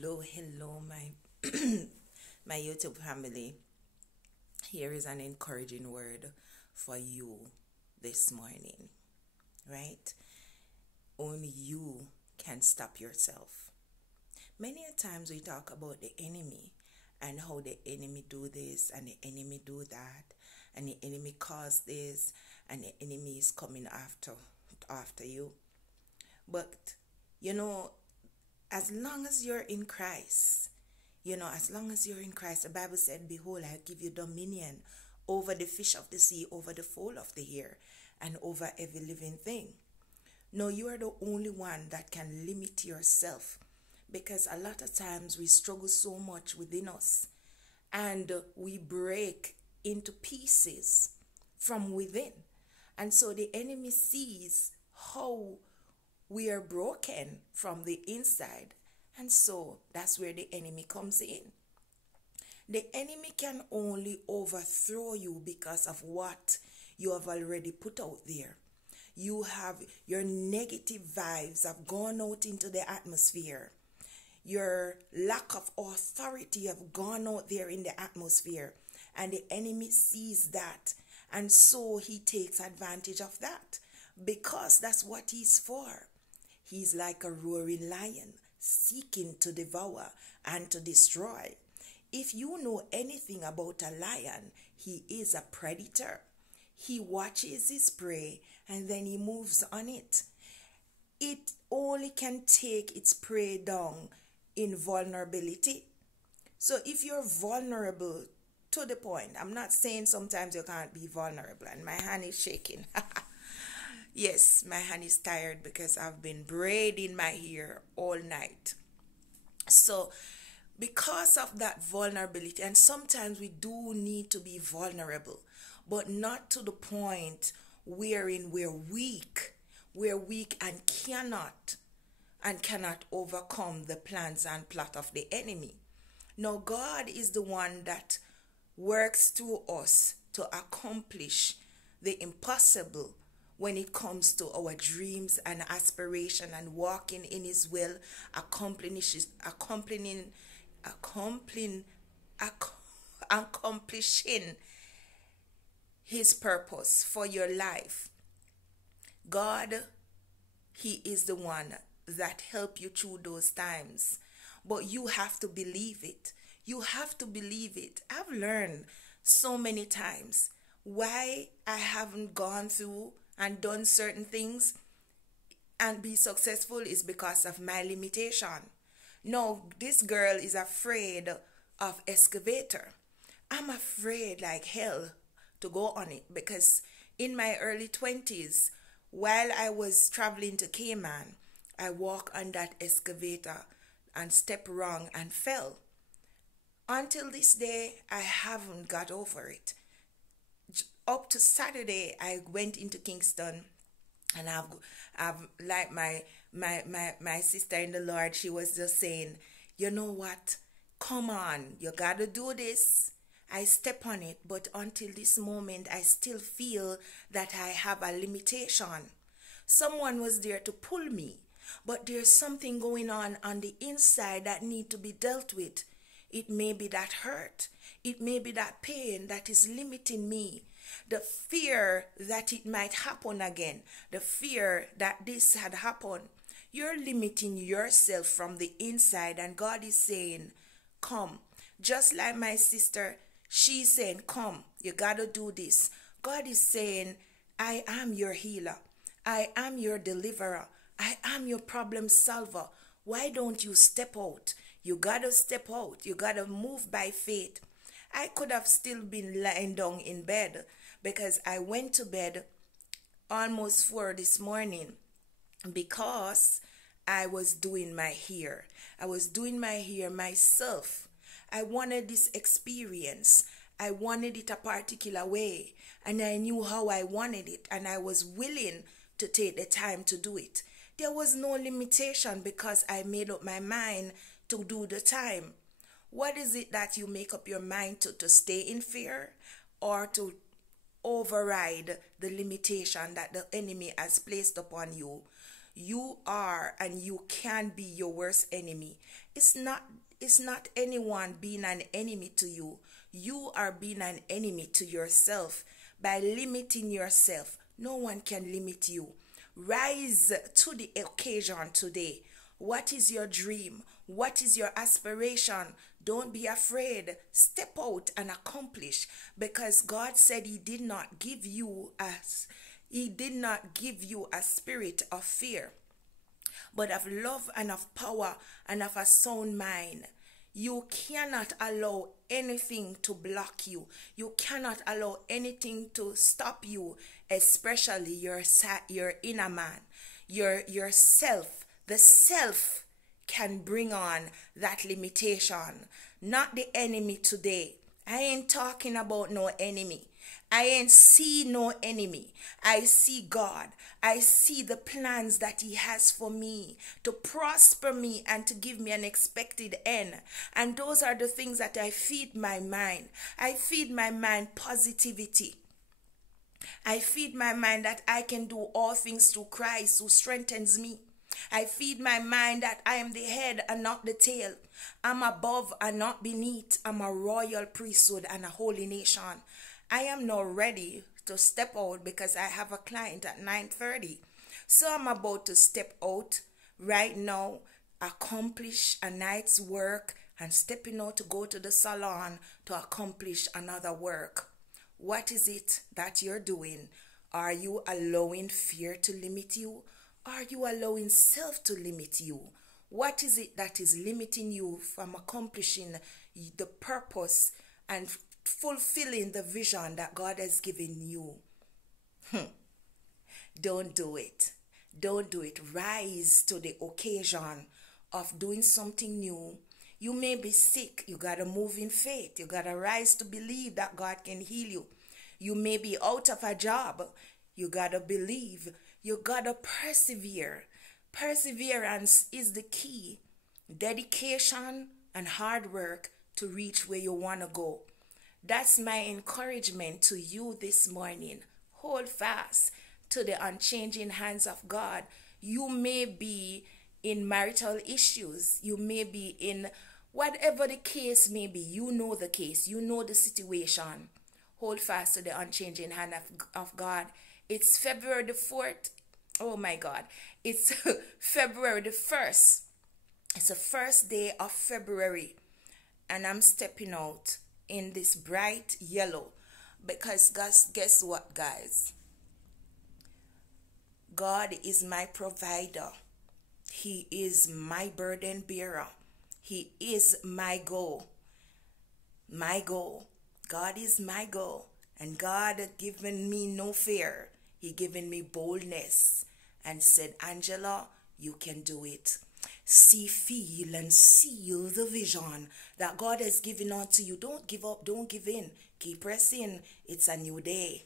Hello, my my YouTube family. Here is an encouraging word for you this morning, right? Only you can stop yourself. Many a times we talk about the enemy and how the enemy do this and the enemy do that and the enemy caused this and the enemy is coming after you. But you know, as long as you're in Christ, as long as you're in Christ, the Bible said, behold, I give you dominion over the fish of the sea, over the fowl of the air, and over every living thing. No, you are the only one that can limit yourself, because a lot of times we struggle so much within us and we break into pieces from within. And so the enemy sees how we are broken from the inside. And so that's where the enemy comes in. The enemy can only overthrow you because of what you have already put out there. You have your negative vibes have gone out into the atmosphere. Your lack of authority have gone out there in the atmosphere. And the enemy sees that. And so he takes advantage of that, because that's what he's for. He's like a roaring lion, seeking to devour and to destroy. If you know anything about a lion, he is a predator. He watches his prey and then he moves on it. It only can take its prey down in vulnerability. So if you're vulnerable to the point, I'm not saying sometimes you can't be vulnerable, and my hand is shaking. Yes, my hand is tired because I've been braiding my hair all night. So, because of that vulnerability, and sometimes we do need to be vulnerable, but not to the point wherein we're weak and cannot overcome the plans and plot of the enemy. Now, God is the one that works through us to accomplish the impossible when it comes to our dreams and aspiration and walking in his will, accomplishing his purpose for your life. God, he is the one that help you through those times. But you have to believe it. You have to believe it. I've learned so many times why I haven't gone through and done certain things and be successful is because of my limitation. No, this girl is afraid of excavator. I'm afraid like hell to go on it, because in my early 20s, while I was traveling to Cayman, I walked on that excavator and stepped wrong and fell. Until this day, I haven't got over it. Up to Saturday, I went into Kingston, and I've like my sister in the Lord, she was just saying, you know what? Come on, you gotta do this. I step on it, but until this moment, I still feel that I have a limitation. Someone was there to pull me, but there's something going on the inside that need to be dealt with. It may be that hurt. It may be that pain that is limiting me. The fear that it might happen again. The fear that this had happened. You're limiting yourself from the inside, and God is saying, come. Just like my sister, she's saying, come, you gotta do this. God is saying, I am your healer. I am your deliverer. I am your problem solver. Why don't you step out? You gotta step out. You gotta move by faith. I could have still been lying down in bed, because I went to bed almost 4 this morning because I was doing my hair. I was doing my hair myself. I wanted this experience. I wanted it a particular way, and I knew how I wanted it, and I was willing to take the time to do it. There was no limitation because I made up my mind to do the time. What is it that you make up your mind to stay in fear, or to override the limitation that the enemy has placed upon you? You are and you can be your worst enemy. It's not anyone being an enemy to you. You are being an enemy to yourself by limiting yourself. No one can limit you. Rise to the occasion today. What is your dream? What is your aspiration? Don't be afraid. Step out and accomplish, because God said He did not give you a spirit of fear, but of love and of power and of a sound mind. You cannot allow anything to block you. You cannot allow anything to stop you, especially your inner man, your self. The self can bring on that limitation, not the enemy today. I ain't talking about no enemy. I ain't see no enemy. I see God. I see the plans that He has for me to prosper me and to give me an expected end. And those are the things that I feed my mind. I feed my mind positivity. I feed my mind that I can do all things through Christ who strengthens me. I feed my mind that I am the head and not the tail. I'm above and not beneath. I'm a royal priesthood and a holy nation. I am now ready to step out because I have a client at 9:30. So I'm about to step out right now, accomplish a night's work, and stepping out to go to the salon to accomplish another work. What is it that you're doing? Are you allowing fear to limit you? Are you allowing self to limit you? What is it that is limiting you from accomplishing the purpose and fulfilling the vision that God has given you? Don't do it. Don't do it. Rise to the occasion of doing something new. You may be sick. You got to move in faith. You got to rise to believe that God can heal you. You may be out of a job. You got to believe. You got to persevere. Perseverance is the key. Dedication and hard work to reach where you want to go. That's my encouragement to you this morning. Hold fast to the unchanging hands of God. You may be in marital issues. You may be in whatever the case may be. You know the case. You know the situation. Hold fast to the unchanging hand of God. It's February the 4th. Oh my God. It's February the 1st. It's the first day of February. And I'm stepping out in this bright yellow. Because guess what, guys? God is my provider. He is my burden bearer. He is my goal. My goal. God is my goal. And God had given me no fear. He given me boldness and said, Angela, you can do it. See, feel, and seal the vision that God has given unto you. Don't give up. Don't give in. Keep pressing. It's a new day.